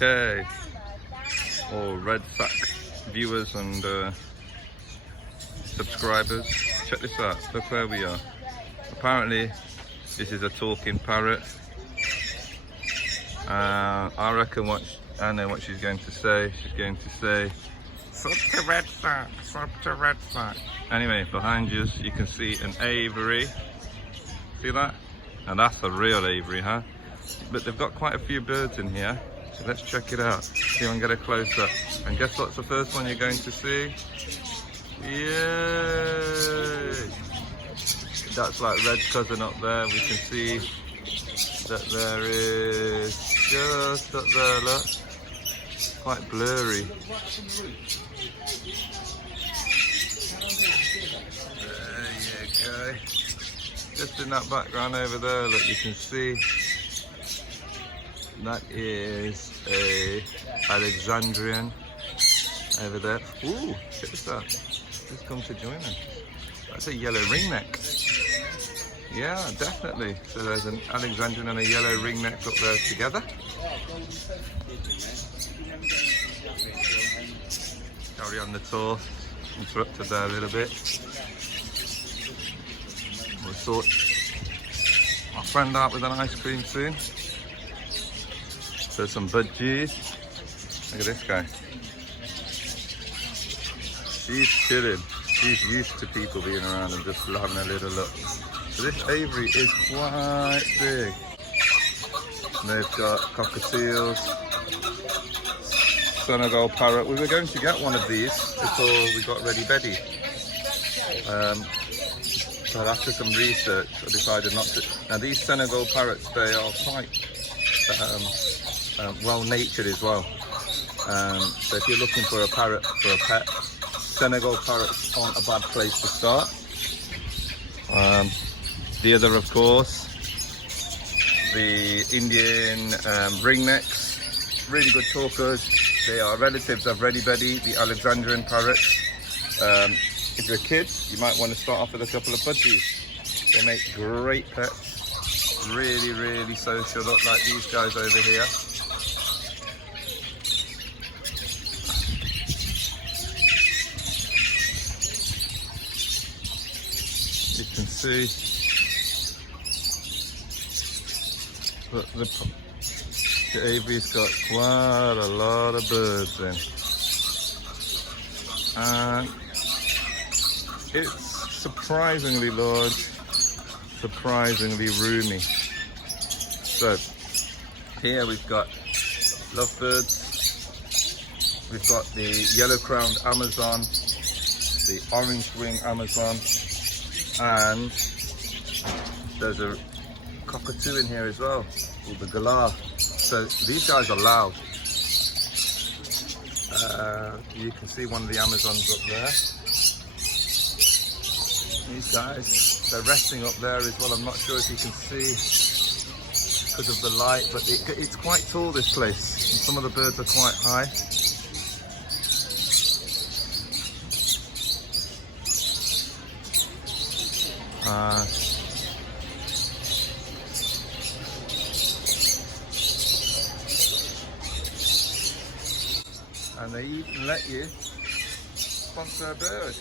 Okay, all Red Sack viewers and subscribers, check this out. Look where we are. Apparently this is a talking parrot. I reckon I know what she's going to say. She's going to say, "Sup to Red Sack, sup to Red Sack." Anyway, behind you can see an aviary. See that? And that's a real aviary, huh? But they've got quite a few birds in here. So let's check it out. See if I can get a close up. And guess what's the first one you're going to see? Yay! That's like Red's cousin up there. We can see that there is just up there, look. Quite blurry. There you go. Just in that background over there, look, you can see that is a Alexandrian over there. Ooh, check this out. Who's come to join us? That's a yellow ringneck. Yeah, definitely. So there's an Alexandrian and a yellow ringneck up there together. Carry on the tour. Interrupted there a little bit. We'll sort our friend out with an ice cream soon. There's some budgies. Look at this guy. She's chilling. She's used to people being around and just having a little look. So this aviary is quite big. And they've got cockatiels, Senegal parrot. We were going to get one of these before we got ready Betty. But after some research, I decided not to. Now these Senegal parrots, they are quite well-natured as well. So if you're looking for a parrot for a pet, Senegal parrots aren't a bad place to start. The other, of course, the Indian ringnecks, really good talkers. They are relatives of Ready Betty, the Alexandrian parrots. If you're a kid, you might want to start off with a couple of pudgies. They make great pets. Really, really social, look like these guys over here. You can see that the aviary's got quite a lot of birds in. And it's surprisingly large, surprisingly roomy. So here we've got lovebirds, we've got the yellow-crowned Amazon, the orange-winged Amazon, and there's a cockatoo in here as well, called the galah. So these guys are loud. You can see one of the Amazons up there. These guys, they're resting up there as well. I'm not sure if you can see because of the light, but it's quite tall, this place, and some of the birds are quite high. And they even let you sponsor a bird.